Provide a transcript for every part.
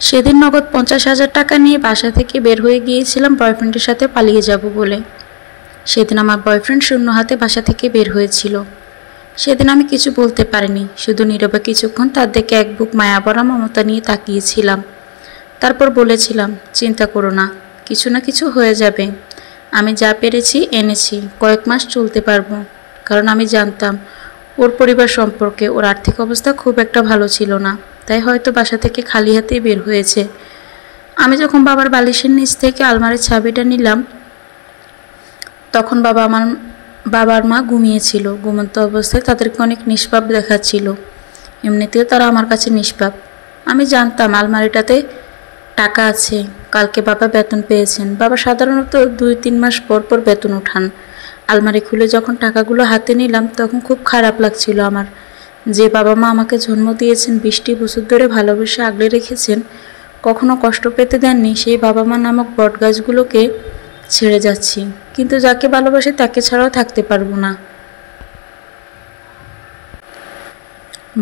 সেদিন নগদ 50,000 টাকা নিয়ে বাসা থেকে বের হয়ে গিয়েছিলাম বয়ফ্রেন্ডের সাথে পালিয়ে যাব বলে। সেদিন আমার বয়ফ্রেন্ড শূন্য হাতে বাসা থেকে বের হয়েছিল। সেদিন আমি কিছু বলতে পারিনি, শুধু নীরবে কিছুক্ষণ তার দিকে এক বুক মায়াভরা মমতা নিয়ে তাকিয়েছিলাম। তারপর বলেছিলাম, চিন্তা করো না, কিছু না কিছু হয়ে যাবে। আমি যা পেরেছি এনেছি, কয়েক মাস চলতে পারবো। কারণ আমি জানতাম ওর পরিবার সম্পর্কে ওর আর্থিক অবস্থা খুব একটা ভালো ছিল না, তাই হয়তো বাসা থেকে খালি হাতেই বের হয়েছে। আমি যখন বাবার বালিশের নিচ থেকে আলমারির চাবিটা নিলাম, তখন বাবার মা ঘুমিয়েছিল। ঘুমন্ত অবস্থায় তাদেরকে অনেক নিষ্পাপ দেখাচ্ছিল। এমনিতেও তারা আমার কাছে নিষ্পাপ। আমি জানতাম আলমারিটাতে টাকা আছে। কালকে বাবা বেতন পেয়েছেন। বাবা সাধারণত 2-3 মাস পর পর বেতন ওঠান। আলমারি খুলে যখন টাকাগুলো হাতে নিলাম, তখন খুব খারাপ লাগছিল আমার। যে বাবা মা আমাকে জন্ম দিয়েছেন, 20টি বছর ধরে ভালোবেসে আগলে রেখেছেন, কখনো কষ্ট পেতে দেননি, সেই বাবা মা নামক বটগাছগুলোকে ছেড়ে যাচ্ছি। কিন্তু যাকে ভালোবাসি তাকে ছাড়াও থাকতে পারবো না।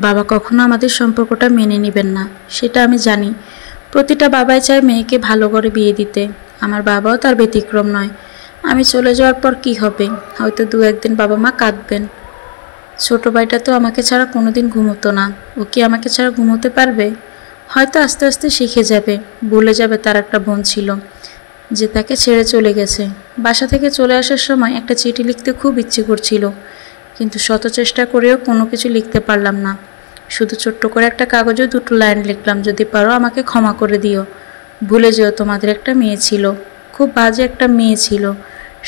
বাবা কখনো আমাদের সম্পর্কটা মেনে নেবেন না, সেটা আমি জানি। প্রতিটা বাবাই চায় মেয়েকে ভালো করে বিয়ে দিতে। আমার বাবাও তার ব্যতিক্রম নয়। আমি চলে যাওয়ার পর কি হবে? হয়তো 2-1 দিন বাবা মা কাঁদবেন। ছোট ভাইটা তো আমাকে ছাড়া কোনোদিন ঘুমোতো না। ও কি আমাকে ছাড়া ঘুমোতে পারবে? হয়তো আস্তে আস্তে শিখে যাবে, ভুলে যাবে তার একটা বোন ছিল যে তাকে ছেড়ে চলে গেছে। বাসা থেকে চলে আসার সময় একটা চিঠি লিখতে খুব ইচ্ছে করছিল, কিন্তু শত চেষ্টা করেও কোনো কিছু লিখতে পারলাম না। শুধু ছোট্ট করে একটা কাগজে 2টো লাইন লিখলাম, যদি পারো আমাকে ক্ষমা করে দিও। ভুলে যেও তোমাদের একটা মেয়ে ছিল, খুব বাজে একটা মেয়ে ছিল।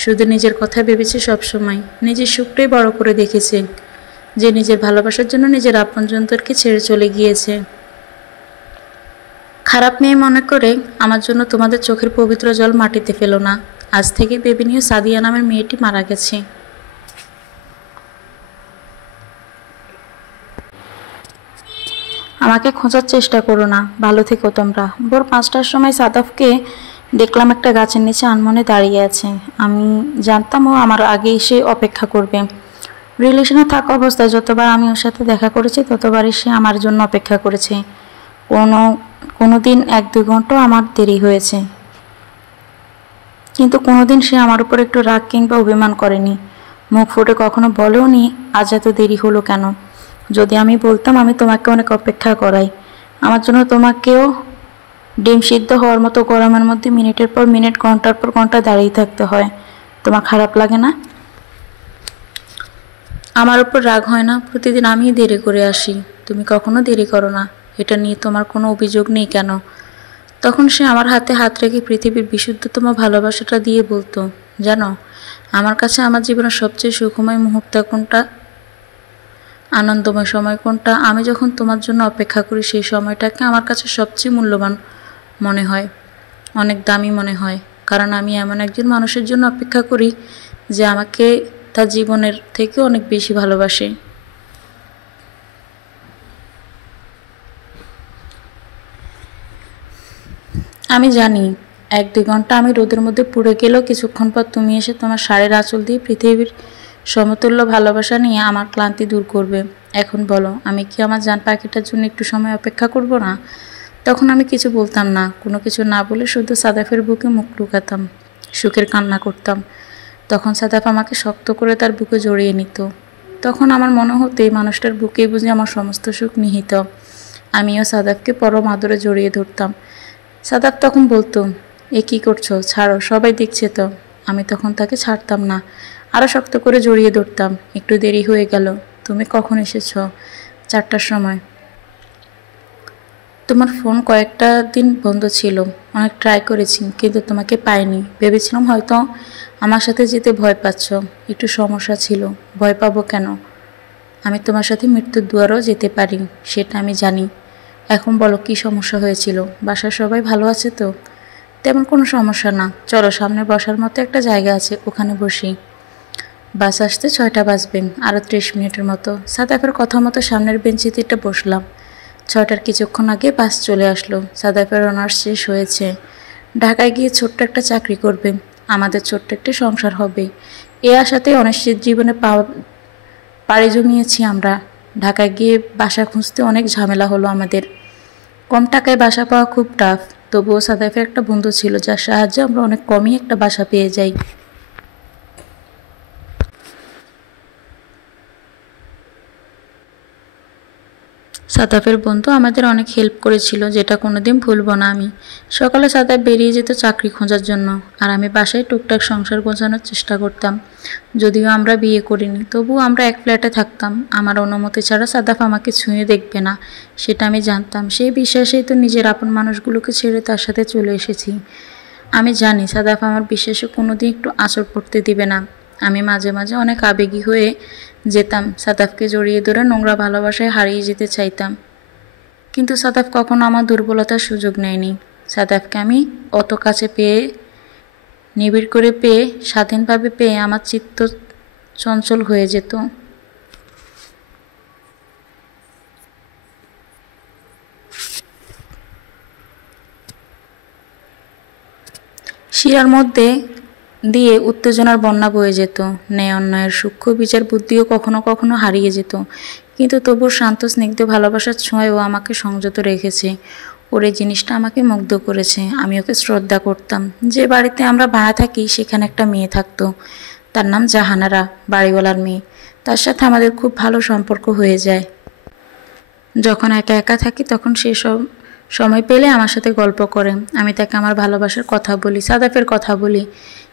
শুধু নিজের কথা ভেবেছে সবসময়, নিজের সুখটাই বড় করে দেখেছে। যে নিজের ভালোবাসার জন্য নিজের আপনজনদেরকে ছেড়ে চলে গিয়েছে। খারাপ মেয়ে মনে করে আমার জন্য তোমাদের চোখের পবিত্র জল মাটিতে ফেলো না। আজ থেকে ভেবে নিও সাদিয়া নামের মেয়েটি মারা গেছে। আমাকে খোঁজার চেষ্টা করো না। ভালো থেকো তোমরা। ভোর 5টার সময় সাদাফকে দেখলাম একটা গাছের নিচে আনমনে দাঁড়িয়ে আছে। আমি জানতাম ও আমার আগে এসে অপেক্ষা করবে। রিলেশনে থাকা অবস্থায় যতবার আমি ওর সাথে দেখা করেছি, ততবারই সে আমার জন্য অপেক্ষা করেছে। কোনো দিন 1-2 ঘন্টাও আমার দেরি হয়েছে, কিন্তু কোনোদিন সে আমার উপর একটু রাগ কিংবা অভিমান করেনি। মুখ ফুটে কখনো বলেও নি আজ এত দেরি হলো কেন। যদি আমি বলতাম আমি তোমাকে অনেক অপেক্ষা করাই, আমার জন্য তোমাকেও ডিম সিদ্ধ হওয়ার মতো গরমের মধ্যে মিনিটের পর মিনিট, ঘন্টার পর ঘন্টা দাঁড়িয়ে থাকতে হয়, তোমার খারাপ লাগে না? আমার উপর রাগ হয় না? প্রতিদিন আমিই দেরি করে আসি, তুমি কখনো দেরি করো না। এটা নিয়ে তোমার কোনো অভিযোগ নেই কেন? তখন সে আমার হাতে হাত রেখে পৃথিবীর বিশুদ্ধতম ভালোবাসাটা দিয়ে বলতো, জানো, আমার কাছে আমার জীবনের সবচেয়ে সুখময় মুহূর্ত কোনটা, আনন্দময় সময় কোনটা? আমি যখন তোমার জন্য অপেক্ষা করি, সেই সময়টাকে আমার কাছে সবচেয়ে মূল্যবান মনে হয়, অনেক দামি মনে হয়। কারণ আমি এমন একজন মানুষের জন্য অপেক্ষা করি যে আমাকে তার জীবনের থেকে অনেক বেশি ভালোবাসে। আমি জানি 1-2 ঘন্টা আমি রোদের মধ্যে পুড়ে গেলেও কিছুক্ষণ পর তুমি এসে তোমার শাড়ির আঁচল দিয়ে পৃথিবীর সমতুল্য ভালোবাসা নিয়ে আমার ক্লান্তি দূর করবে। এখন বলো, আমি কি আমার জান পাখিটার জন্য একটু সময় অপেক্ষা করব না? তখন আমি কিছু বলতাম না, কোনো কিছু না বলে শুধু সাদাফের বুকে মুখ লুকাতাম, সুখের কান্না করতাম। তখন সাদাফ আমাকে শক্ত করে তার বুকে জড়িয়ে নিত। তখন আমার মনে হতো এই মানুষটার বুকেই বুঝি আমার সমস্ত সুখ নিহিত। আমিও সাদাফকে পরম আদরে জড়িয়ে ধরতাম। সাদাফ তখন বলতো, এ কী করছো, ছাড়ো, সবাই দেখছে তো। আমি তখন তাকে ছাড়তাম না, আরও শক্ত করে জড়িয়ে ধরতাম। একটু দেরি হয়ে গেল। তুমি কখন এসেছ? 4টার সময়। তোমার ফোন কয়েকটা দিন বন্ধ ছিল, অনেক ট্রাই করেছি, কিন্তু তোমাকে পাইনি। ভেবেছিলাম হয়তো আমার সাথে যেতে ভয় পাচ্ছ। একটু সমস্যা ছিল। ভয় পাবো কেন? আমি তোমার সাথে মৃত্যুর দুয়ারেও যেতে পারি, সেটা আমি জানি। এখন বলো, কি সমস্যা হয়েছিল? বাসার সবাই ভালো আছে তো? তেমন কোনো সমস্যা না। চলো, সামনে বসার মতো একটা জায়গা আছে, ওখানে বসি। বাস আসতে 6টা বাজবে, আরও 30 মিনিটের মতো। সাদাফের কথা মতো সামনের বেঞ্চিতে বসলাম। 6টার কিছুক্ষণ আগে বাস চলে আসলো। সাদাফের অনার্স শেষ হয়েছে, ঢাকায় গিয়ে ছোট্ট একটা চাকরি করবে, আমাদের ছোট্ট একটা সংসার হবে। এ আশাতেই অনিশ্চিত জীবনে পাড়ি জমিয়েছি আমরা। ঢাকায় গিয়ে বাসা খুঁজতে অনেক ঝামেলা হলো আমাদের। কম টাকায় বাসা পাওয়া খুব টাফ, তবুও সাদাফের একটা বন্ধু ছিল যার সাহায্যে আমরা অনেক কমই একটা বাসা পেয়ে যাই। সাদাফের বন্ধু আমাদের অনেক হেল্প করেছিল, যেটা কোনোদিন ভুলবো না আমি। সকালে সাদাফ বেরিয়ে যেত চাকরি খোঁজার জন্য, আর আমি বাসায় টুকটাক সংসার গোছানোর চেষ্টা করতাম। যদিও আমরা বিয়ে করিনি, তবুও আমরা এক ফ্ল্যাটে থাকতাম। আমার অনুমতি ছাড়া সাদাফ আমাকে ছুঁয়ে দেখবে না, সেটা আমি জানতাম। সেই বিশ্বাসেই তো নিজের আপন মানুষগুলোকে ছেড়ে তার সাথে চলে এসেছি। আমি জানি সাদাফ আমার বিশ্বাসে কোনোদিন একটু আঁচড় পড়তে দিবে না। আমি মাঝে মাঝে অনেক আবেগী হয়ে যেতাম, সাদাফকে জড়িয়ে ধরে নোংরা ভালোবাসায় হারিয়ে যেতে চাইতাম। কিন্তু সাদাফ কখনো আমার দুর্বলতার সুযোগ নেয়নি। সাদাফকে আমি অত কাছে পেয়ে, নিবিড় করে পেয়ে, স্বাধীনভাবে পেয়ে আমার চিত্ত চঞ্চল হয়ে যেত। শিরার মধ্যে দিয়ে উত্তেজনার বন্যা বয়ে যেত, ন্যায় অন্যায়ের সূক্ষ্ম বিচার বুদ্ধিও কখনো কখনো হারিয়ে যেত। কিন্তু তবুও শান্ত স্নিগ্ধ ভালোবাসার ছোঁয়াও আমাকে সংযত রেখেছে। ওর এই জিনিসটা আমাকে মুগ্ধ করেছে। আমি ওকে শ্রদ্ধা করতাম। যে বাড়িতে আমরা ভাড়া থাকি সেখানে একটা মেয়ে থাকতো, তার নাম জাহানারা, বাড়িওয়ালার মেয়ে। তার সাথে আমাদের খুব ভালো সম্পর্ক হয়ে যায়। যখন একা একা থাকি তখন সে সব সময় পেলে আমার সাথে গল্প করে। আমি তাকে আমার ভালোবাসার কথা বলি, সাদাফের কথা বলি।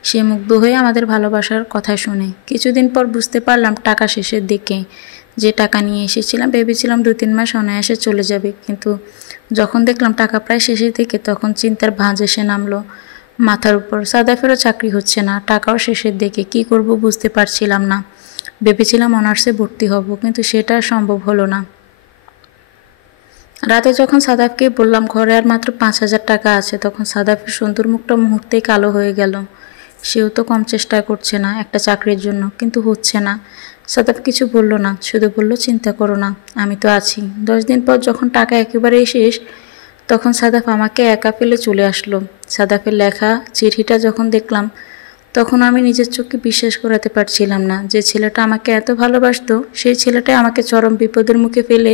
সে মুগ্ধ হয়ে আমাদের ভালোবাসার কথা শুনে। কিছুদিন পর বুঝতে পারলাম টাকা শেষের দিকে। যে টাকা নিয়ে এসেছিলাম ভেবেছিলাম 2-3 মাস অনায়াসে চলে যাবে, কিন্তু যখন দেখলাম টাকা প্রায় শেষের দিকে তখন চিন্তার ভাঁজ এসে নামলো মাথার উপর। সাদাফেরও চাকরি হচ্ছে না, টাকাও শেষের দিকে। কি করব বুঝতে পারছিলাম না। ভেবেছিলাম অনার্সে ভর্তি হব, কিন্তু সেটা সম্ভব হলো না। রাতে যখন সাদাফকে বললাম ঘরে আর মাত্র 5,000 টাকা আছে, তখন সাদাফের সুন্দর মুখটা মুহূর্তেই কালো হয়ে গেল। সেও তো কম চেষ্টা করছে না একটা চাকরির জন্য, কিন্তু হচ্ছে না। সাদাফ কিছু বলল না, শুধু বলল চিন্তা করো না, আমি তো আছি। 10 দিন পর যখন টাকা একেবারেই শেষ, তখন সাদাফ আমাকে একা ফেলে চলে আসলো। সাদাফের লেখা চিঠিটা যখন দেখলাম তখন আমি নিজের চোখকে বিশ্বাস করাতে পারছিলাম না যে ছেলেটা আমাকে এত ভালোবাসতো, সেই ছেলেটাই আমাকে চরম বিপদের মুখে ফেলে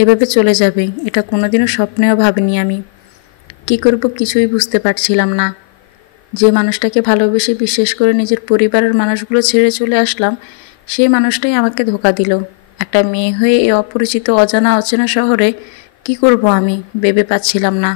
এভাবে চলে যাবে, এটা কোনোদিনও স্বপ্নেও ভাবিনি আমি। কি করব কিছুই বুঝতে পারছিলাম না। যে মানুষটাকে ভালোবেসে বিশ্বাস করে নিজের পরিবারের মানুষগুলো ছেড়ে চলে আসলাম, সেই মানুষটাই আমাকে ধোঁকা দিল। একটা মেয়ে হয়ে এই অপরিচিত অজানা অচেনা শহরে কি করব আমি ভেবে পাচ্ছিলাম না।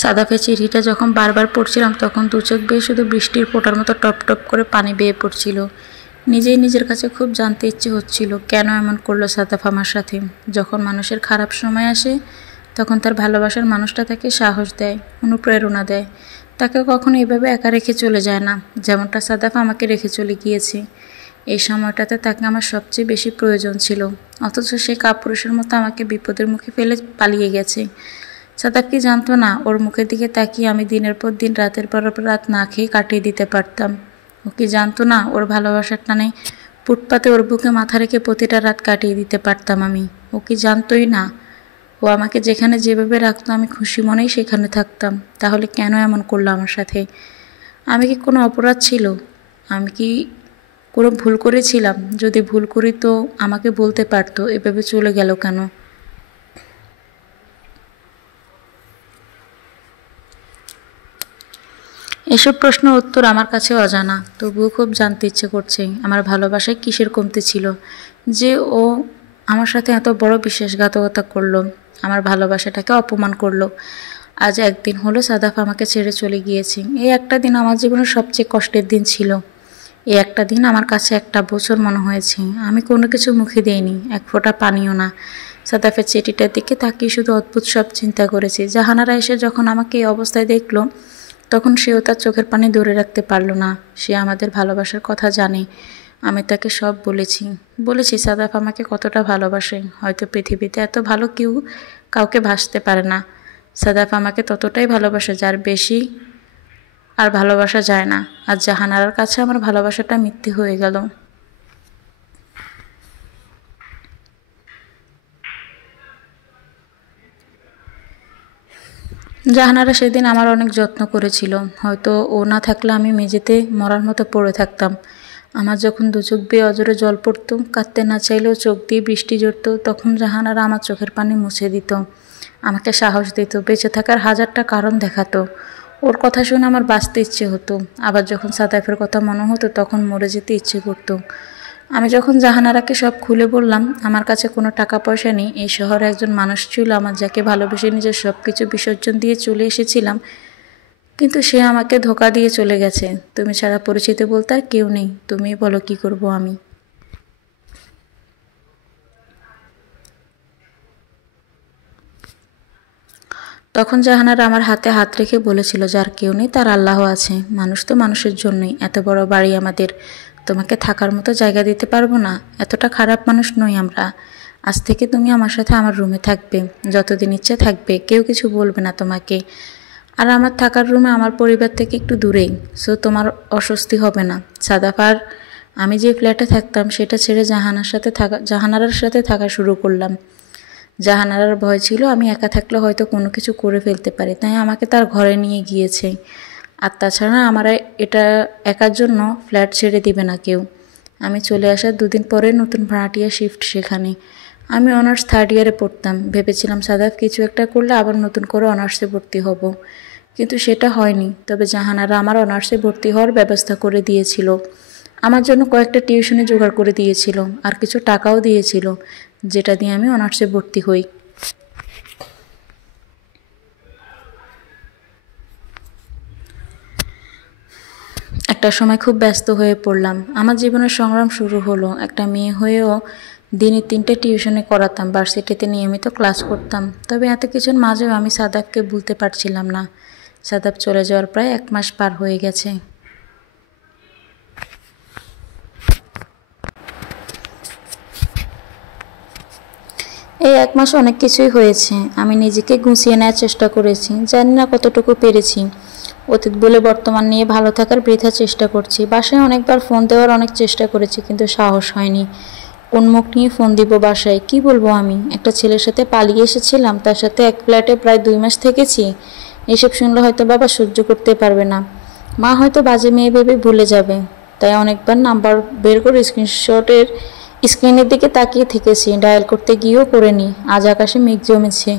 সাদাফের চিঠিটা যখন বারবার পড়ছিলাম তখন দু চোখ বেয়ে শুধু বৃষ্টির ফোঁটার মতো টপ টপ করে পানি বেয়ে পড়ছিল। নিজেই নিজের কাছে খুব জানতে ইচ্ছে হচ্ছিল কেন এমন করলো সাদাফ আমার সাথে। যখন মানুষের খারাপ সময় আসে তখন তার ভালোবাসার মানুষটা তাকে সাহস দেয়, অনুপ্রেরণা দেয়। তাকে কখনো এভাবে একা রেখে চলে যায় না, যেমনটা সাদাফ আমাকে রেখে চলে গিয়েছে। এই সময়টাতে তাকে আমার সবচেয়ে বেশি প্রয়োজন ছিল, অথচ সে কাপুরুষের মতো আমাকে বিপদের মুখে ফেলে পালিয়ে গেছে। সাদাফ কি জানতো না ওর মুখের দিকে তাকিয়ে আমি দিনের পর দিন রাতের পর রাত না খেয়ে কাটিয়ে দিতে পারতাম? ও কি জানতো না ওর ভালোবাসার টানে ফুটপাতে ওর বুকে মাথা রেখে প্রতিটা রাত কাটিয়ে দিতে পারতাম আমি? ও কি জানতোই না ও আমাকে যেখানে যেভাবে রাখতো আমি খুশি মনেই সেখানে থাকতাম? তাহলে কেন এমন করলো আমার সাথে? আমি কি কোনো অপরাধ ছিল? আমি কি কোনো ভুল করেছিলাম? যদি ভুল করি তো আমাকে বলতে পারতো, এভাবে চলে গেল কেন? এসব প্রশ্নের উত্তর আমার কাছে অজানা, তবুও খুব জানতে ইচ্ছে করছে আমার ভালোবাসায় কিসের কমতি ছিল যে ও আমার সাথে এত বড় বিশ্বাসঘাতকতা করলো, আমার ভালোবাসাটাকে অপমান করলো। আজ একদিন হলো সাদাফ আমাকে ছেড়ে চলে গিয়েছে। এই একটা দিন আমার জীবনের সবচেয়ে কষ্টের দিন ছিল। এই একটা দিন আমার কাছে একটা বছর মনে হয়েছে। আমি কোনো কিছু মুখে দিইনি, এক ফোঁটা পানিও না। সাদাফের চিঠিটার দিকে তাকিয়ে শুধু অদ্ভুত সব চিন্তা করেছি। জাহানারা এসে যখন আমাকে এই অবস্থায় দেখলো তখন সেও তার চোখের পানি ধরে রাখতে পারলো না। সে আমাদের ভালোবাসার কথা জানে। আমি তাকে সব বলেছি সাদাফ আমাকে কতটা ভালোবাসে। হয়তো পৃথিবীতে এত ভালো কেউ কাউকে ভাসতে পারে না। সাদাফ আমাকে ততটাই ভালোবাসে যার বেশি আর ভালোবাসা যায় না। আর জাহানারার কাছে আমার ভালোবাসাটা মিথ্যে হয়ে গেল। জাহানারা সেদিন আমার অনেক যত্ন করেছিল। হয়তো ও না থাকলে আমি মেঝেতে মরার মতো পড়ে থাকতাম। আমার যখন দু চোখ বেয়ে অজরে জল পড়তো, কাঁদতে না চাইলেও চোখ দিয়ে বৃষ্টি ঝরতো, তখন জাহানারা আমার চোখের পানি মুছে দিত, আমাকে সাহস দিত, বেঁচে থাকার হাজারটা কারণ দেখাতো। ওর কথা শুনে আমার বাঁচতে ইচ্ছে হতো, আবার যখন সাদাফের কথা মনে হতো তখন মরে যেতে ইচ্ছে করতো। আমি যখন জাহানারাকে সব খুলে বললাম আমার কাছে কোনো টাকা পয়সা নেই, এই শহরে একজন মানুষ ছিল আমার, যাকে ভালোবেসে নিজের সব কিছু বিসর্জন দিয়ে চলে এসেছিলাম, কিন্তু সে আমাকে ধোঁকা দিয়ে চলে গেছে। তুমি ছাড়া পরিচিত বলতে আর কেউ নেই, তুমিই বলো কি করব আমি। তখন জাহানারা আমার হাতে হাত রেখে বলেছিল, যার কেউ নেই তার আল্লাহ আছে, মানুষ তো মানুষের জন্যই, এত বড় বাড়ি আমাদের, তোমাকে থাকার মতো জায়গা দিতে পারবো না, এতটা খারাপ মানুষ নই আমরা। আজ থেকে তুমি আমার সাথে আমার রুমে থাকবে, যতদিন ইচ্ছে থাকবে, কেউ কিছু বলবে না তোমাকে। আর আমার থাকার রুমে আমার পরিবার থেকে একটু দূরেই, সো তোমার অস্বস্তি হবে না। সাদাফার আমি যে ফ্ল্যাটে থাকতাম সেটা ছেড়ে জাহানারার সাথে থাকা শুরু করলাম। জাহানারার ভয় ছিল আমি একা থাকলে হয়তো কোনো কিছু করে ফেলতে পারি, তাই আমাকে তার ঘরে নিয়ে গিয়েছে। আর তাছাড়া আমার এটা একার জন্য ফ্ল্যাট ছেড়ে দিবে না কেউ। আমি চলে আসার দুদিন পরে নতুন ভাড়াটিয়া শিফট সেখানে। আমি অনার্স থার্ড ইয়ারে পড়তাম, ভেবেছিলাম সাদাফ কিছু একটা করলে আবার নতুন করে অনার্সে ভর্তি হব, কিন্তু সেটা হয়নি। তবে জাহানারা আমার অনার্সে ভর্তি হওয়ার ব্যবস্থা করে দিয়েছিল, আমার জন্য কয়েকটা টিউশনে জোগাড় করে দিয়েছিল, আর কিছু টাকাও দিয়েছিল, যেটা দিয়ে আমি অনার্সে ভর্তি হই। একটা সময় খুব ব্যস্ত হয়ে পড়লাম, আমার জীবনের সংগ্রাম শুরু হলো। একটা মেয়ে হয়েও দিনে 3টে টিউশনে করাতাম, ভার্সিটিতে নিয়মিত ক্লাস করতাম। তবে এত কিছুর মাঝেও আমি সাদাফকে ভুলতে পারছিলাম না। সাদাফ চলে যাওয়ার প্রায় 1 মাস পার হয়ে গেছে। এই 1 মাসে অনেক কিছুই হয়েছে। আমি নিজেকে গুছিয়ে নেওয়ার চেষ্টা করেছি, জানি না কতটুকু পেরেছি। অতীত বলে বর্তমান নিয়ে ভালো থাকার বৃথা চেষ্টা করছি। বাসায় অনেকবার ফোন দেওয়ার অনেক চেষ্টা করেছি, কিন্তু সাহস হয়নি। কোন মুখ নিয়ে ফোন দিব বাসায়, কি বলবো আমি? একটা ছেলের সাথে পালিয়ে এসেছিলাম, তার সাথে এক ফ্ল্যাটে প্রায় 2 মাস থেকেছি। এসব শুনলে হয়তো বাবা সহ্য করতে পারবে না, মা হয়তো বাজে মেয়ে ভেবে ভুলে যাবে। তাই অনেকবার নাম্বার বের করে স্ক্রিনের দিকে তাকিয়ে থেকেছি, ডায়াল করতে গিয়েও করিনি। আজ আকাশে মেঘ জমেছে,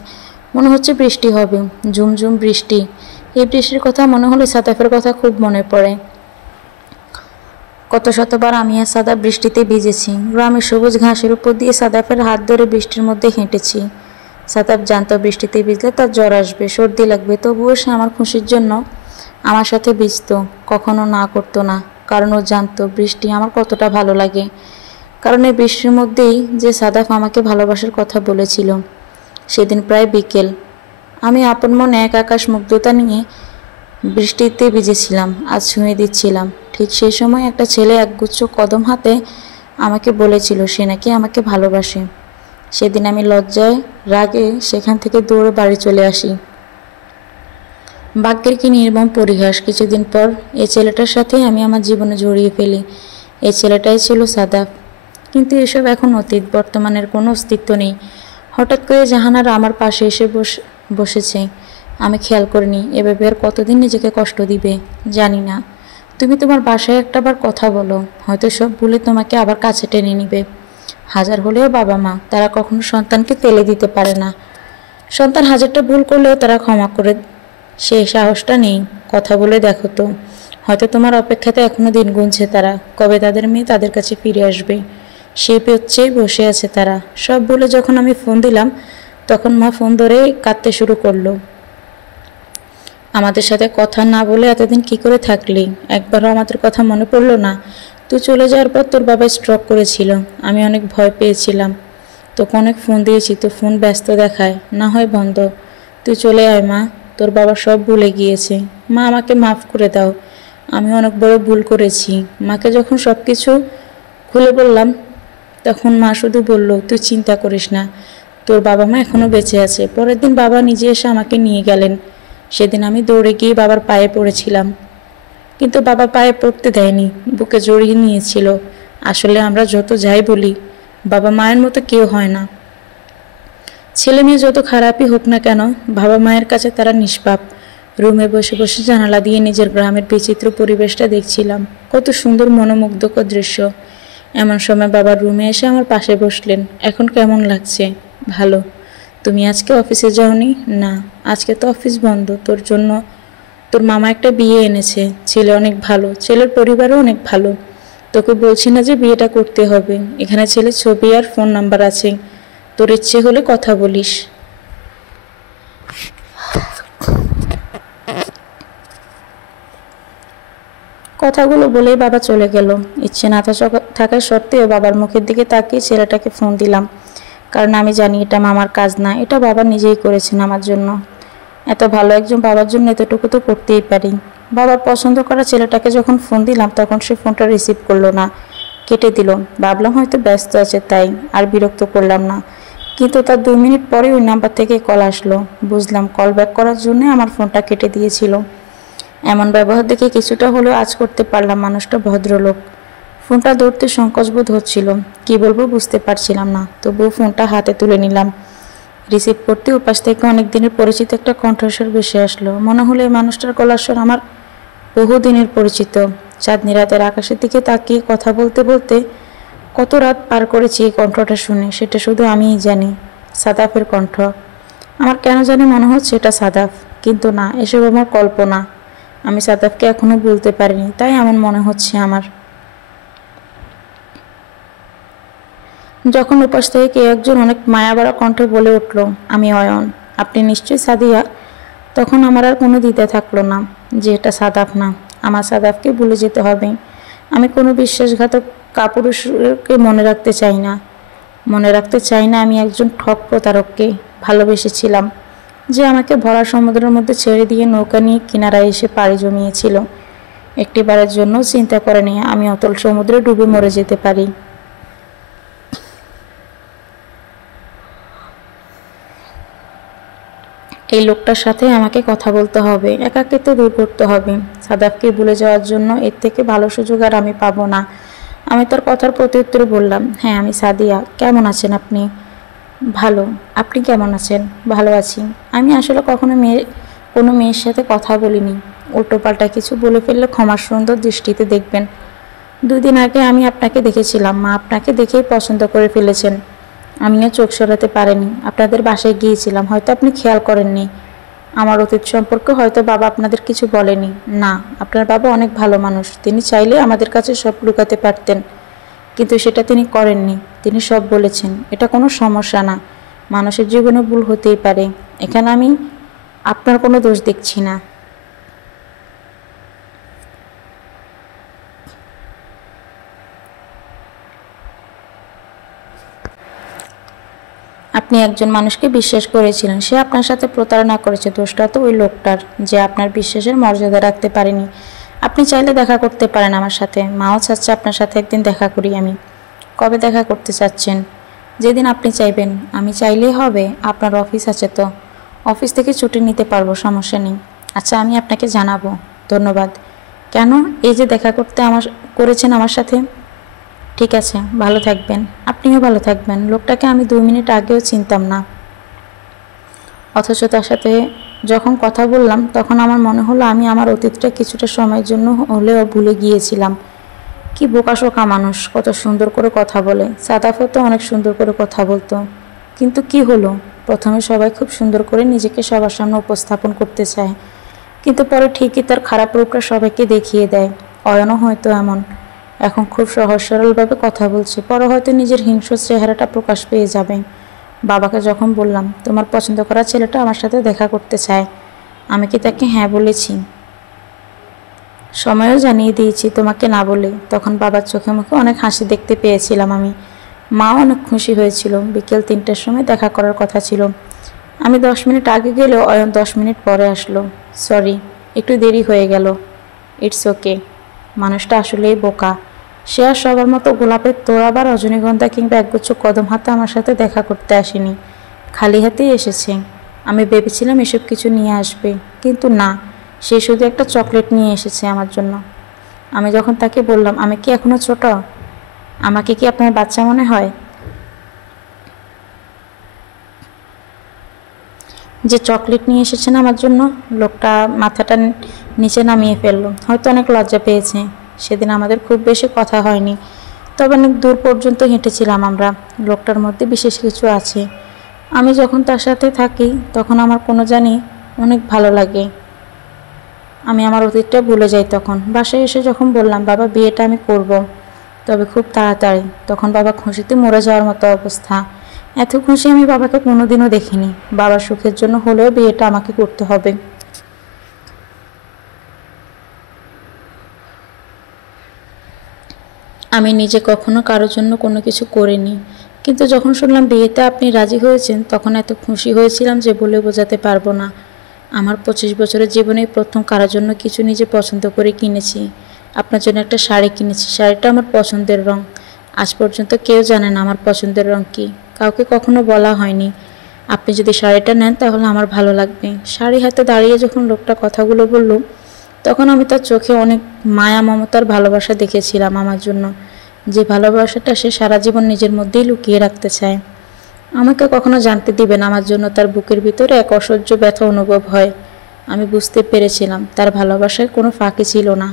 মনে হচ্ছে বৃষ্টি হবে, ঝুমঝুম বৃষ্টি। এই বৃষ্টির কথা মনে হলে সাদাফের কথা খুব মনে পড়ে। কত শতবার আমি আর সাদা বৃষ্টিতে ভিজেছি। গ্রামের সবুজ ঘাসের উপর দিয়ে সাদাফের হাত ধরে বৃষ্টির মধ্যে হেঁটেছি। সাদাফ জানতো বৃষ্টিতে ভিজলে তার জ্বর আসবে, সর্দি লাগবে, তবুও সে আমার খুশির জন্য আমার সাথে ভিজত, কখনো না করতো না। কারণ ও জানতো বৃষ্টি আমার কতটা ভালো লাগে। কারণ এই বৃষ্টির মধ্যেই যে সাদাফ আমাকে ভালোবাসার কথা বলেছিল। সেদিন প্রায় বিকেল, আমি আপন মনে এক আকাশ মুগ্ধতা নিয়ে বৃষ্টিতে ভিজেছিলাম, আজ ছুঁয়ে দিচ্ছিলাম। ঠিক সেই সময় একটা ছেলে একগুচ্ছ কদম হাতে আমাকে বলেছিল সে নাকি আমাকে ভালোবাসে। সেদিন আমি লজ্জায় রাগে সেখান থেকে দৌড়ে বাড়ি চলে আসি। ভাগ্যের কি নির্মম পরিহাস, কিছুদিন পর এই ছেলেটার সাথে আমি আমার জীবনে জড়িয়ে ফেলি। এই ছেলেটাই ছিল সাদাফ। কিন্তু এসব এখন অতীত, বর্তমানের কোনো অস্তিত্ব নেই। হঠাৎ করে জাহানারা আমার পাশে এসে বসেছে, আমি খেয়াল করিনি। এভাবে আর কতদিন নিজেকে কষ্ট দিবে জানি না। তুমি তোমার বাসায় একটাবার কথা বলো, হয়তো সব ভুলে তোমাকে আবার কাছে টেনে নিবে। হাজার হলেও বাবা মা, তারা কখনো সন্তানকে ফেলে দিতে পারে না। সন্তান হাজারটা ভুল করলেও তারা ক্ষমা করে, সেই সাহসটা নেই। কথা বলে দেখো তো, হয়তো তোমার অপেক্ষাতে এখনো দিন গুনছে তারা, কবে তাদের মেয়ে তাদের কাছে ফিরে আসবে। সে পেয়েই বসে আছে তারা। সব বলে যখন আমি ফোন দিলাম, তখন মা ফোন ধরে কাঁদতে শুরু করলো। আমাদের সাথে কথা না বলে এতদিন কি করে থাকলি? একবারও আমাদের কথা মনে পড়লো না? তুই চলে যাওয়ার পর তোর বাবা স্ট্রোক করেছিল, আমি অনেক ভয় পেয়েছিলাম। তোকে অনেক ফোন দিয়েছি, তো ফোন ব্যস্ত দেখায়, না হয় বন্ধ। তুই চলে আয় মা, তোর বাবা সব ভুলে গিয়েছে। মা আমাকে মাফ করে দাও, আমি অনেক বড় ভুল করেছি। মাকে যখন সব কিছু খুলে বললাম, তখন মা শুধু বলল, তুই চিন্তা করিস না, তোর বাবা মা এখনও বেঁচে আছে। পরের দিন বাবা নিজে এসে আমাকে নিয়ে গেলেন। সেদিন আমি দৌড়ে গিয়ে বাবার পায়ে পড়েছিলাম, কিন্তু বাবা পায়ে পড়তে দেয়নি, বুকে জড়িয়ে নিয়েছিল। আসলে আমরা যত যাই বলি, বাবা মায়ের মতো কেউ হয় না। ছেলে মেয়ে যত খারাপই হোক না কেন, বাবা মায়ের কাছে তারা নিষ্পাপ। রুমে বসে বসে জানালা দিয়ে নিজের গ্রামের বিচিত্র পরিবেশটা দেখছিলাম। কত সুন্দর মনোমুগ্ধকর দৃশ্য। এমন সময় বাবার রুমে এসে আমার পাশে বসলেন। এখন কেমন লাগছে? ভালো। তুমি আজকে অফিসে যাওনি? না, আজকে তো অফিস বন্ধ। তোর জন্য তোর মামা একটা বিয়ে এনেছে। ছেলে অনেক ভালো, ছেলের পরিবারও অনেক ভালো। তোকে বলছি না যে বিয়েটা করতে হবে। এখানে ছেলের ছবি আর ফোন নাম্বার আছে, তোর ইচ্ছে হলে কথা বলিস। কথাগুলো বলেই বাবা চলে গেল। ইচ্ছে না থাকা সত্ত্বেও বাবার মুখের দিকে তাকিয়ে ছেলেটাকে ফোন দিলাম, কারণ আমি জানি এটা মামার কাজ না, এটা বাবা নিজেই করেছেন আমার জন্য। এত ভালো একজন বাবার জন্য এতটুকু তো করতেই পারি। বাবার পছন্দ করা ছেলেটাকে যখন ফোন দিলাম তখন সে ফোনটা রিসিভ করলো না, কেটে দিল। ভাবলাম হয়তো ব্যস্ত আছে, তাই আর বিরক্ত করলাম না। কিন্তু তার 2 মিনিট পরে ওই নাম্বার থেকে কল আসলো। বুঝলাম কল ব্যাক করার জন্য আমার ফোনটা কেটে দিয়েছিল। এমন ব্যবহার দেখে কিছুটা হলেও আজ করতে পারলাম মানুষটা ভদ্রলোক। ফোনটা ধরতে সংকোচবোধ হচ্ছিল, কি বলবো বুঝতে পারছিলাম না, তবুও ফোনটা হাতে তুলে নিলাম। রিসিভ করতে ওপাশ থেকে অনেক দিনের পরিচিত একটা কণ্ঠস্বর ভেসে আসলো। মনে হলো এই মানুষটার গলার স্বর আমার বহুদিনের পরিচিত। চাঁদনি রাতের আকাশের দিকে তাকিয়ে কথা বলতে বলতে কত রাত পার করেছি এই কণ্ঠটা শুনে, সেটা শুধু আমিই জানি। সাদাফের কণ্ঠ। আমার কেন জানি মনে হচ্ছে এটা সাদাফ, কিন্তু না, এসব আমার কল্পনা। আমি সাদাফকে এখনো বলতে পারিনি, তাই এমন মনে হচ্ছে আমার। যখন উপাস থেকে কে একজন অনেক মায়াভরা কণ্ঠে বলে উঠল, আমি অয়ন, আপনি নিশ্চয়ই সাদিয়া, তখন আমার আর কোনো দ্বিধা থাকলো না যে এটা সাদাফ না। আমার সাদাফকে ভুলে যেতে হবে। আমি কোনো বিশ্বাসঘাতক কাপুরুষকে মনে রাখতে চাই না আমি একজন ঠক প্রতারককে ভালোবেসেছিলাম, যে আমাকে ভরা সমুদ্রের মধ্যে ছেড়ে দিয়ে নৌকা নিয়ে কিনারায় এসে পাড়ি জমিয়েছিল। একটিবারের জন্য চিন্তা করেনি আমি অতল সমুদ্রে ডুবে মরে যেতে পারি। এই লোকটার সাথে আমাকে কথা বলতে হবে, একাকিত্ব দূর করতে হবে। সাদাফকে ভুলে যাওয়ার জন্য এর থেকে ভালো সুযোগ আর আমি পাবো না। আমি তার কথার প্রত্যুত্তরে বললাম, হ্যাঁ আমি সাদিয়া, কেমন আছেন আপনি? ভালো। আপনি কেমন আছেন? ভালো আছি। আমি আসলে কখনো কোনো মেয়ের সাথে কথা বলিনি। উল্টোপাল্টা কিছু বলে ফেললে ক্ষমার সুন্দর দৃষ্টিতে দেখবেন। 2 দিন আগে আমি আপনাকে দেখেছিলাম, মা আপনাকে দেখেই পছন্দ করে ফেলেছেন। আমিও চোখ সরাতে পারিনি। আপনাদের বাসায় গিয়েছিলাম, হয়তো আপনি খেয়াল করেননি। আমার অতীত সম্পর্কে হয়তো বাবা আপনাদের কিছু বলেনি। না, আপনার বাবা অনেক ভালো মানুষ, তিনি চাইলে আমাদের কাছে সব লুকাতে পারতেন, কিন্তু সেটা তিনি করেননি। তিনি সব বলেছেন। এটা কোনো সমস্যা না, মানুষের জীবনে ভুল হতেই পারে। এখানে আমি আপনার কোনো দোষ দেখছি না। আপনি একজন মানুষকে বিশ্বাস করেছিলেন, সে আপনার সাথে প্রতারণা করেছে। দোষটা তো ওই লোকটার, যে আপনার বিশ্বাসের মর্যাদা রাখতে পারেনি। আপনি চাইলে দেখা করতে পারেন আমার সাথে। মাও চাচ্ছে আপনার সাথে একদিন দেখা করি আমি। কবে দেখা করতে চাচ্ছেন? যেদিন আপনি চাইবেন। আমি চাইলেই হবে? আপনার অফিস আছে তো, অফিস থেকে ছুটি নিতে পারবো, সমস্যা নেই। আচ্ছা, আমি আপনাকে জানাবো। ধন্যবাদ। কেন? এই যে দেখা করতে করেছেন আমার সাথে। ঠিক আছে, ভালো থাকবেন। আপনিও ভালো থাকবেন। লোকটাকে আমি 2 মিনিট আগেও চিনতাম না, অথচ তার সাথে যখন কথা বললাম তখন আমার মনে হলো আমি আমার অতীতটা কিছুটা সময়ের জন্য হলেও ভুলে গিয়েছিলাম। কি বোকাশোকা মানুষ, কত সুন্দর করে কথা বলে। সাদাফও তো অনেক সুন্দর করে কথা বলতো, কিন্তু কি হলো? প্রথমে সবাই খুব সুন্দর করে নিজেকে সবার সামনে উপস্থাপন করতে চায়, কিন্তু পরে ঠিকই তার খারাপ রূপটা সবাইকে দেখিয়ে দেয়। অয়নও হয়তো এমন। এখন খুব সহজ সরলভাবে কথা বলছে, পরে হয়তো নিজের হিংস্র চেহারাটা প্রকাশ পেয়ে যাবে। বাবাকে যখন বললাম তোমার পছন্দ করা ছেলেটা আমার সাথে দেখা করতে চায়, আমি কি তাকে হ্যাঁ বলেছি? সময়ও জানিয়ে দিয়েছি তোমাকে না বলে। তখন বাবার চোখে মুখে অনেক হাসি দেখতে পেয়েছিলাম আমি। মাও অনেক খুশি হয়েছিল। বিকেল 3টার সময় দেখা করার কথা ছিল। আমি 10 মিনিট আগে গেলেও অয়ন 10 মিনিট পরে আসলো। সরি, একটু দেরি হয়ে গেল। It's okay. মানুষটা আসলেই বোকা। সে আর সবার মতো গোলাপের তোড়া বা রজনীগন্ধা কিংবা একগুচ্ছ কদম হাতে আমার সাথে দেখা করতে আসেনি, খালি হাতেই এসেছে। আমি ভেবেছিলাম এসব কিছু নিয়ে আসবে, কিন্তু না, সে শুধু একটা চকলেট নিয়ে এসেছে আমার জন্য। আমি যখন তাকে বললাম, আমি কি এখনো ছোট? আমাকে কি আপনার বাচ্চা মনে হয়? যে চকলেট নিয়ে এসেছেন আমার জন্য, লোকটা মাথাটা নিচে নামিয়ে ফেললো, হয়তো অনেক লজ্জা পেয়েছে। সেদিন আমাদের খুব বেশি কথা হয়নি, তবে অনেক দূর পর্যন্ত হেঁটেছিলাম আমরা। লোকটার মধ্যে বিশেষ কিছু আছে। আমি যখন তার সাথে থাকি তখন আমার কোনো জানি অনেক ভালো লাগে। আমি আমার অতীতটা ভুলে যাই। তখন বাসায় এসে যখন বললাম বাবা বিয়েটা আমি করব, তবে খুব তাড়াতাড়ি, তখন বাবা খুশিতে মরে যাওয়ার মতো অবস্থা। এত খুশি আমি বাবাকে কোনোদিনও দেখিনি। বাবার সুখের জন্য হলেও বিয়েটা আমাকে করতে হবে। আমি নিজে কখনো কারোর জন্য কোনো কিছু করিনি, কিন্তু যখন শুনলাম বিয়েতে আপনি রাজি হয়েছেন তখন এত খুশি হয়েছিলাম যে বলে বোঝাতে পারবো না। আমার 25 বছরের জীবনে প্রথম কারোর জন্য কিছু নিজে পছন্দ করে কিনেছি। আপনার জন্য একটা শাড়ি কিনেছি। শাড়িটা আমার পছন্দের রং। আজ পর্যন্ত কেউ জানে না আমার পছন্দের রং কী, কাউকে কখনো বলা হয়নি। আপনি যদি শাড়িটা নেন তাহলে আমার ভালো লাগবে। শাড়ি হাতে দাঁড়িয়ে যখন লোকটা কথাগুলো বলল, তখন আমি তার চোখে অনেক মায়া মমতার ভালোবাসা দেখেছিলাম আমার জন্য, যে ভালোবাসাটা সে সারা জীবন নিজের মধ্যেই লুকিয়ে রাখতে চায়। আমাকে কখনো জানতে দিবেন আমার জন্য তার বুকের ভিতরে এক অসহ্য ব্যথা অনুভব হয়। আমি বুঝতে পেরেছিলাম তার ভালোবাসায় কোনো ফাঁকি ছিল না।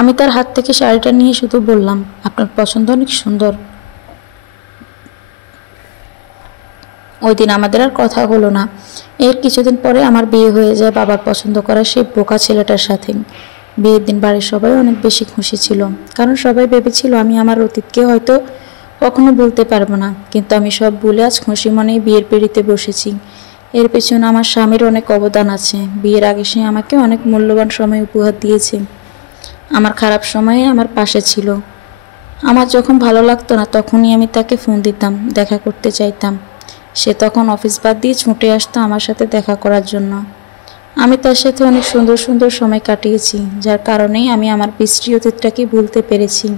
আমি তার হাত থেকে শাড়িটা নিয়ে শুধু বললাম, আপনার পছন্দ অনেক সুন্দর। ওই দিন আমাদের আর কথা হলো না। এর কিছুদিন পরে আমার বিয়ে হয়ে যায় বাবার পছন্দ করা সেই বোকা ছেলেটার সাথে। বিয়ের দিন বাড়ির সবাই অনেক বেশি খুশি ছিল, কারণ সবাই ভেবেছিল আমি আমার অতীতকে হয়তো কখনো বলতে পারবো না। কিন্তু আমি সব ভুলে আজ খুশি মনেই বিয়ের পিঁড়িতে বসেছি। এর পেছনে আমার স্বামীর অনেক অবদান আছে। বিয়ের আগে সে আমাকে অনেক মূল্যবান সময় উপহার দিয়েছে। আমার খারাপ সময়ে আমার পাশে ছিল। আমার যখন ভালো লাগতো না তখনই আমি তাকে ফোন দিতাম, দেখা করতে চাইতাম। সে তখন অফিস বাদ দিয়ে ছুটে আসতো আমার সাথে দেখা করার জন্য। আমি তার সাথে অনেক সুন্দর সুন্দর সময় কাটিয়েছি, যার কারণেই আমি আমার বিশ্রী অতীতটাকে ভুলতে পেরেছি।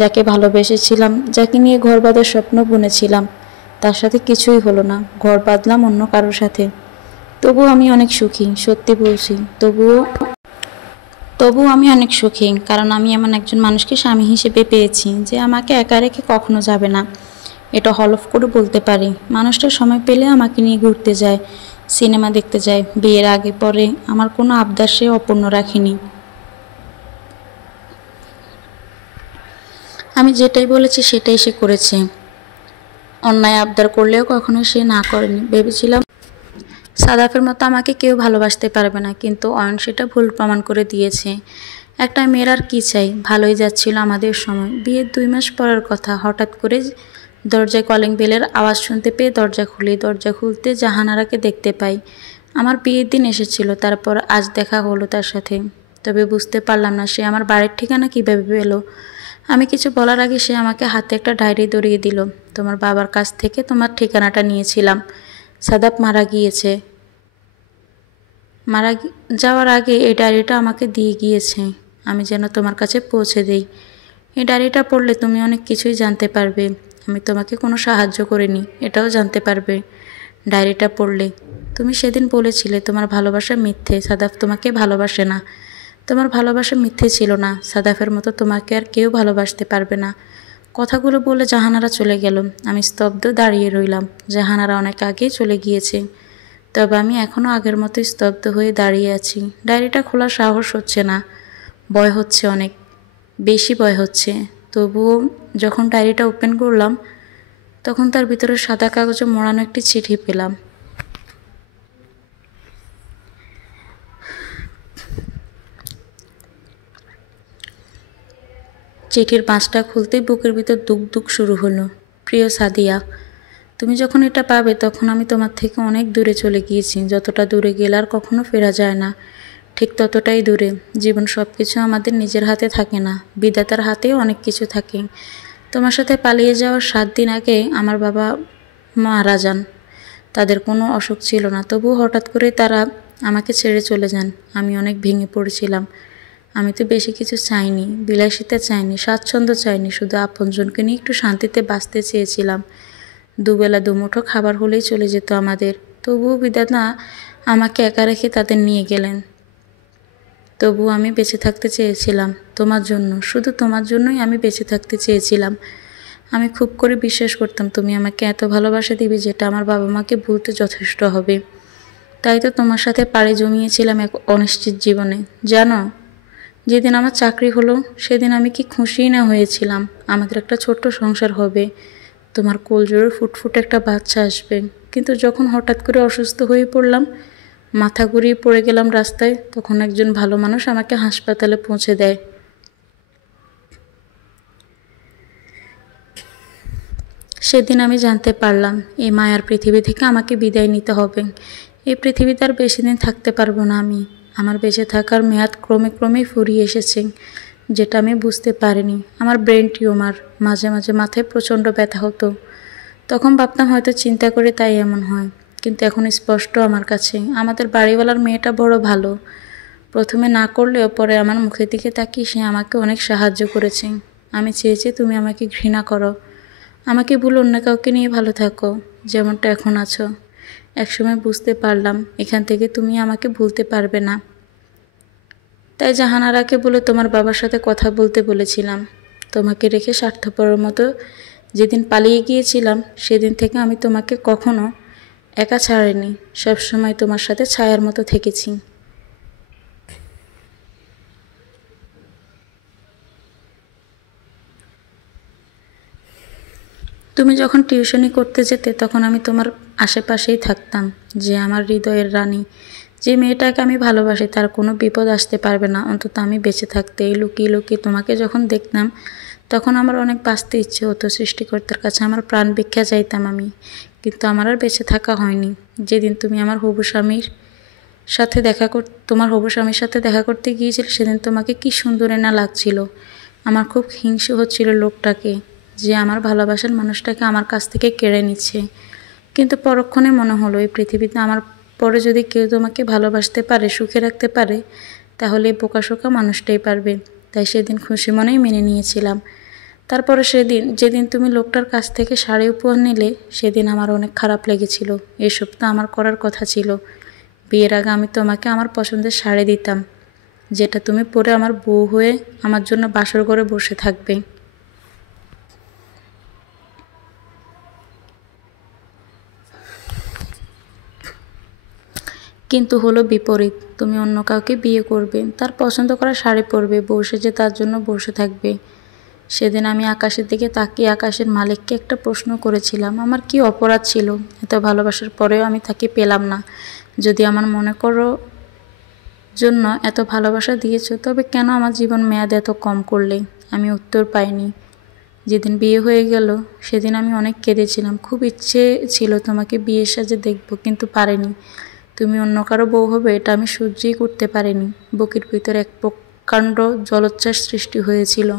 যাকে ভালোবেসেছিলাম, যাকে নিয়ে ঘর বাঁধার স্বপ্ন বুনেছিলাম, তার সাথে কিছুই হলো না। ঘর বাঁধলাম অন্য কারোর সাথে। তবুও আমি অনেক সুখী, সত্যি বলছি। তবুও আমি অনেক সুখী, কারণ আমি এমন একজন মানুষকে স্বামী হিসেবে পেয়েছি যে আমাকে একা রেখে কখনো যাবে না। এটা হলফ করে বলতে পারি। মানুষটা সময় পেলে আমাকে নিয়ে ঘুরতে যায়, সিনেমা দেখতে যায়। বিয়ের আগে পরে আমার কোনো আবদার সে অপূর্ণ রাখিনি। আমি যেটাই বলেছি সেটাই সে করেছে। অন্যায় আবদার করলেও কখনো সে না করেনি। ভেবেছিলাম সাদাফের মতো আমাকে কেউ ভালোবাসতে পারবে না, কিন্তু অয়ন সেটা ভুল প্রমাণ করে দিয়েছে। একটা মেয়ের আর কী চাই? ভালোই যাচ্ছিল আমাদের সময়। বিয়ের 2 মাস পরের কথা, হঠাৎ করে দরজায় কলিং বেলের আওয়াজ শুনতে পেয়ে দরজা খুলি। দরজা খুলতে জাহানারাকে দেখতে পাই। আমার বিয়ের দিন এসেছিল, তারপর আজ দেখা হলো তার সাথে। তবে বুঝতে পারলাম না সে আমার বাড়ির ঠিকানা কীভাবে পেলো। আমি কিছু বলার আগে সে আমাকে হাতে একটা ডায়েরি ধরিয়ে দিল। তোমার বাবার কাছ থেকে তোমার ঠিকানাটা নিয়েছিলাম। সাদাব মারা গিয়েছে। যাওয়ার আগে এই ডায়েরিটা আমাকে দিয়ে গিয়েছে, আমি যেন তোমার কাছে পৌঁছে দেই। এই ডায়েরিটা পড়লে তুমি অনেক কিছুই জানতে পারবে। আমি তোমাকে কোনো সাহায্য করিনি, এটাও জানতে পারবে ডায়েরিটা পড়লে। তুমি সেদিন বলেছিলে তোমার ভালোবাসা মিথ্যে, সাদাফ তোমাকে ভালোবাসে না। তোমার ভালোবাসা মিথ্যে ছিল না। সাদাফের মতো তোমাকে আর কেউ ভালোবাসতে পারবে না। কথাগুলো বলে জাহানারা চলে গেল। আমি স্তব্ধ দাঁড়িয়ে রইলাম। জাহানারা অনেক আগেই চলে গিয়েছে, তবে আমি এখনও আগের মতো স্তব্ধ হয়ে দাঁড়িয়ে আছি। ডায়েরিটা খোলার সাহস হচ্ছে না, ভয় হচ্ছে, অনেক বেশি ভয় হচ্ছে। তবুও যখন ডায়েরিটা ওপেন করলাম তখন তার ভিতরে সাদা কাগজে মোড়ানো একটি চিঠি পেলাম। চিঠির পাঁচটা খুলতেই বুকের ভিতর দুক দুক শুরু হলো। প্রিয় সাদিয়া, তুমি যখন এটা পাবে তখন আমি তোমার থেকে অনেক দূরে চলে গিয়েছি। যতটা দূরে গেলে আর কখনো ফেরা যায় না, ঠিক ততটাই দূরে। জীবন সব কিছু আমাদের নিজের হাতে থাকে না, বিধাতার হাতেও অনেক কিছু থাকে। তোমার সাথে পালিয়ে যাওয়ার 7 দিন আগে আমার বাবা মারা যান। তাদের কোনো অসুখ ছিল না, তবুও হঠাৎ করে তারা আমাকে ছেড়ে চলে যান। আমি অনেক ভেঙে পড়েছিলাম। আমি তো বেশি কিছু চাইনি, বিলাসিতা চাইনি, স্বাচ্ছন্দ্য চাইনি, শুধু আপনজনকে নিয়ে একটু শান্তিতে বাঁচতে চেয়েছিলাম। দুবেলা দুমুঠো খাবার হলেই চলে যেত আমাদের। তবুও বিধাতা আমাকে একা রেখে তাদের নিয়ে গেলেন। তবুও আমি বেঁচে থাকতে চেয়েছিলাম তোমার জন্য, শুধু তোমার জন্যই আমি বেঁচে থাকতে চেয়েছিলাম। আমি খুব করে বিশ্বাস করতাম তুমি আমাকে এত ভালোবাসা দিবে যেটা আমার বাবা মাকে ভুলতে যথেষ্ট হবে। তাই তো তোমার সাথে পাড়ি জমিয়েছিলাম এক অনিশ্চিত জীবনে। জানো, যেদিন আমার চাকরি হলো সেদিন আমি কি খুশিই না হয়েছিলাম। আমাদের একটা ছোট্ট সংসার হবে, তোমার কোলজোড়ে ফুটফুটে একটা বাচ্চা আসবে। কিন্তু যখন হঠাৎ করে অসুস্থ হয়ে পড়লাম, মাথা ঘুরিয়ে পড়ে গেলাম রাস্তায়, তখন একজন ভালো মানুষ আমাকে হাসপাতালে পৌঁছে দেয়। সেদিন আমি জানতে পারলাম এই মায়ার পৃথিবী থেকে আমাকে বিদায় নিতে হবে। এই পৃথিবীতে আর বেশি দিন থাকতে পারবো না আমি। আমার বেঁচে থাকার মেয়াদ ক্রমে ক্রমেই ফুরিয়ে এসেছে, যেটা আমি বুঝতে পারিনি। আমার ব্রেন টিউমার, মাঝে মাঝে মাথায় প্রচণ্ড ব্যথা হতো। তখন ভাবতাম হয়তো চিন্তা করে তাই এমন হয়, কিন্তু এখন স্পষ্ট আমার কাছে আমাদের বাড়িওয়ালার মেয়েটা বড় ভালো। প্রথমে না করলেও পরে আমার মুখের দিকে তাকিয়ে সে আমাকে অনেক সাহায্য করেছে। আমি চেয়েছি তুমি আমাকে ঘৃণা করো, আমাকে ভুল অন্য কাউকে নিয়ে ভালো থাকো, যেমনটা এখন আছো। একসময় বুঝতে পারলাম এখান থেকে তুমি আমাকে ভুলতে পারবে না। তাই জাহানারাকে বলে তোমার বাবার সাথে কথা বলতে বলেছিলাম। তোমাকে রেখে স্বার্থপরের মতো যেদিন পালিয়ে গিয়েছিলাম সেদিন থেকে আমি তোমাকে কখনো একা ছাড়িনি, সবসময় তোমার সাথে ছায়ার মতো থেকেছি। তুমি যখন টিউশনি করতে যেতে তখন আমি তোমার আশেপাশেই থাকতাম, যে আমার হৃদয়ের রানী, যে মেয়েটাকে আমি ভালোবাসি তার কোনো বিপদ আসতে পারবে না, অন্তত আমি বেঁচে থাকতে। এই লুকিয়ে লুকিয়ে তোমাকে যখন দেখতাম তখন আমার অনেক বাঁচতে ইচ্ছে হতো, সৃষ্টিকর্তার কাছে আমার প্রাণ ভিক্ষা চাইতাম আমি। কিন্তু আমার আর বেঁচে থাকা হয়নি। যেদিন তুমি আমার হবু স্বামীর সাথে তোমার হবু স্বামীর সাথে দেখা করতে গিয়েছিলে সেদিন তোমাকে কি সুন্দরী না লাগছিল। আমার খুব হিংসে হচ্ছিল লোকটাকে, যে আমার ভালোবাসার মানুষটাকে আমার কাছ থেকে কেড়ে নিচ্ছে। কিন্তু পরক্ষণে মনে হলো এই পৃথিবীতে আমার পরে যদি কেউ তোমাকে ভালোবাসতে পারে, সুখে রাখতে পারে, তাহলে এই বোকাশোকা মানুষটাই পারবে। তাই সেদিন খুশি মনেই মেনে নিয়েছিলাম। তারপরে যেদিন তুমি লোকটার কাছ থেকে শাড়ি উপহার নিলে সেদিন আমার অনেক খারাপ লেগেছিল। এসব তো আমার করার কথা ছিল। বিয়ের আগে আমি তোমাকে আমার পছন্দের শাড়ি দিতাম, যেটা তুমি পরে আমার বউ হয়ে আমার জন্য বাসর ঘরে বসে থাকবে। কিন্তু হলো বিপরীত, তুমি অন্য কাউকে বিয়ে করবে, তার পছন্দ করা শাড়ি পরবে, বসে যে তার জন্য বসে থাকবে। সেদিন আমি আকাশের দিকে তাকিয়ে আকাশের মালিককে একটা প্রশ্ন করেছিলাম, আমার কি অপরাধ ছিল এত ভালোবাসার পরেও আমি তাকে পেলাম না? যদি আমার মনে করো জন্য এত ভালোবাসা দিয়েছো, তবে কেন আমার জীবন মেয়াদ এত কম করলে? আমি উত্তর পাইনি। যেদিন বিয়ে হয়ে গেল সেদিন আমি অনেক কেঁদেছিলাম। খুব ইচ্ছে ছিল তোমাকে বিয়ের সাজে দেখবো, কিন্তু পারিনি। তুমি অন্য কারো বউ হবে এটা আমি সহ্যই করতে পারিনি। বুকের ভিতরে এক প্রকাণ্ড জলোচ্ছ্বাস সৃষ্টি হয়েছিল,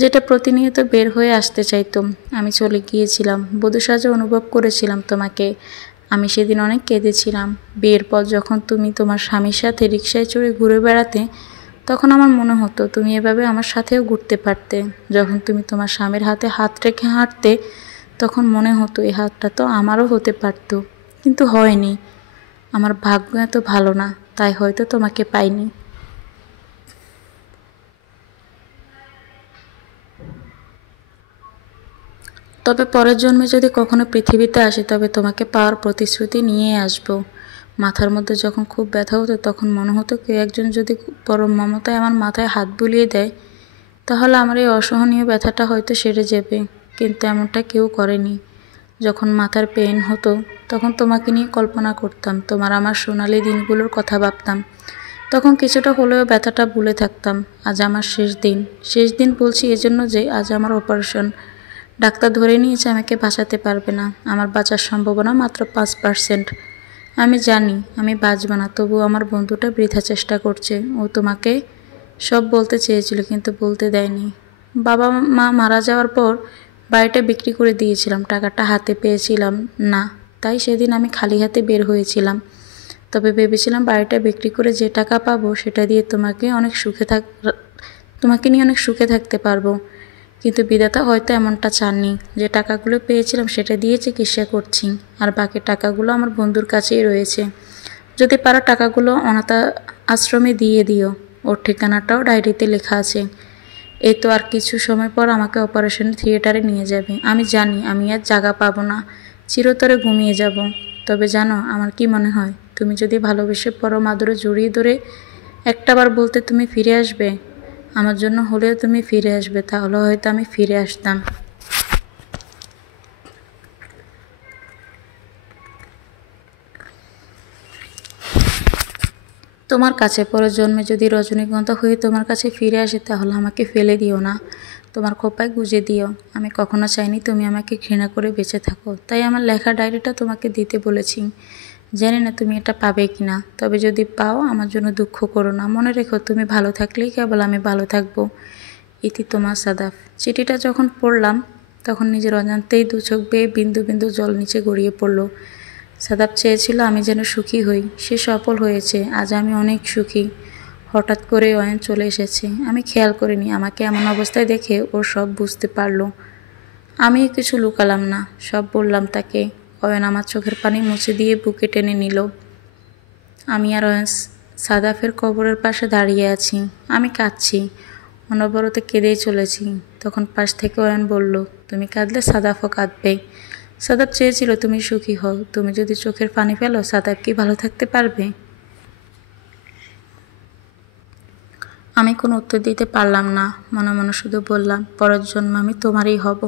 যেটা প্রতিনিয়ত বের হয়ে আসতে চাইতো। আমি চলে গিয়েছিলাম, বধূ সাজে অনুভব করেছিলাম তোমাকে। আমি সেদিন অনেক কেঁদেছিলাম। বিয়ের পর যখন তুমি তোমার স্বামীর সাথে রিকশায় চড়ে ঘুরে বেড়াতে, তখন আমার মনে হতো তুমি এভাবে আমার সাথেও ঘুরতে পারতে। যখন তুমি তোমার স্বামীর হাতে হাত রেখে হাঁটতে, তখন মনে হতো এই হাতটা তো আমারও হতে পারতো, কিন্তু হয়নি। আমার ভাগ্য এত ভালো না, তাই হয়তো তোমাকে পাইনি। তবে পরের জন্মে যদি কখনো পৃথিবীতে আসি তবে তোমাকে পাওয়ার প্রতিশ্রুতি নিয়ে আসবো। মাথার মধ্যে যখন খুব ব্যথা হতো তখন মনে হতো কেউ একজন যদি পরম মমতায় আমার মাথায় হাত বুলিয়ে দেয়, তাহলে আমার এই অসহনীয় ব্যথাটা হয়তো সেরে যাবে। কিন্তু এমনটা কেউ করেনি। যখন মাথার পেইন হতো তখন তোমাকে নিয়ে কল্পনা করতাম, তোমার আমার সোনালি দিনগুলোর কথা ভাবতাম। তখন কিছুটা হলেও ব্যথাটা ভুলে থাকতাম। আজ আমার শেষ দিন বলছি এজন্য যে আজ আমার অপারেশন। ডাক্তার ধরে নিয়েছে আমাকে বাঁচাতে পারবে না। আমার বাঁচার সম্ভাবনা মাত্র 5%। আমি জানি আমি বাঁচব না, তবুও আমার বন্ধুটা বৃথা চেষ্টা করছে। ও তোমাকে সব বলতে চেয়েছিল কিন্তু বলতে দেয়নি। বাবা মা মারা যাওয়ার পর বাড়িটা বিক্রি করে দিয়েছিলাম, টাকাটা হাতে পেয়েছিলাম না, তাই সেদিন আমি খালি হাতে বের হয়েছিলাম। তবে ভেবেছিলাম বাড়িটা বিক্রি করে যে টাকা পাবো সেটা দিয়ে তোমাকে নিয়ে অনেক সুখে থাকতে পারবো। কিন্তু বিধাতা হয়তো এমনটা চাননি। যে টাকাগুলো পেয়েছিলাম সেটা দিয়ে চিকিৎসা করছি, আর বাকি টাকাগুলো আমার বন্ধুর কাছেই রয়েছে। যদি পারো টাকাগুলো অনাথ আশ্রমে দিয়ে দিও, ওর ঠিকানাটাও ডায়েরিতে লেখা আছে। এই তো আর কিছু সময় পর আমাকে অপারেশন থিয়েটারে নিয়ে যাবে। আমি জানি আমি আর জায়গা পাবো না, চিরতরে ঘুমিয়ে যাব। তবে জানো আমার কি মনে হয়, তুমি যদি ভালোবেসে পরম আদরে জড়িয়ে ধরে একটাবার বলতে তুমি ফিরে আসবে, আমার জন্য হলেও তুমি ফিরে আসবে, তাহলে হয়তো আমি ফিরে আসতাম। তোমার কাছে পরের জন্মে যদি রজনীগন্ধা হয়ে তোমার কাছে ফিরে আসে, তাহলে আমাকে ফেলে দিও না, তোমার খোপায় গুজে দিও। আমি কখনো চাইনি তুমি আমাকে ঘৃণা করে বেঁচে থাকো, তাই আমার লেখা ডায়েরিটা তোমাকে দিতে বলেছি। জানি না তুমি এটা পাবে কি না, তবে যদি পাও আমার জন্য দুঃখ করো না। মনে রেখো তুমি ভালো থাকলেই কেবল আমি ভালো থাকবো। ইতি তোমার সাদাফ। চিঠিটা যখন পড়লাম তখন নিজের অজান্তেই দু চোখ বেয়ে বিন্দু বিন্দু জল নিচে গড়িয়ে পড়ল। সাদাব চেয়েছিল আমি যেন সুখী হই, সে সফল হয়েছে। আজ আমি অনেক সুখী। হঠাৎ করে অয়ন চলে এসেছে, আমি খেয়াল করিনি। আমাকে এমন অবস্থায় দেখে ও সব বুঝতে পারলো। আমিও কিছু লুকালাম না, সব বললাম তাকে। অয়ন আমার চোখের পানি মুছে দিয়ে বুকে টেনে নিল। আমি আর অয়ন সাদাফের কবরের পাশে দাঁড়িয়ে আছি। আমি কাঁদছি, অনবরত কেঁদেই চলেছি। তখন পাশ থেকে অয়ন বলল, তুমি কাঁদলে সাদাফও কাঁদবে। সাদাব চেয়েছিল তুমি সুখী হও। তুমি যদি চোখের পানি ফেলো, সাদাব কি ভালো থাকতে পারবে? আমি কোনো উত্তর দিতে পারলাম না, মনে মনে শুধু বললাম, পরের জন্ম আমি তোমারই হব।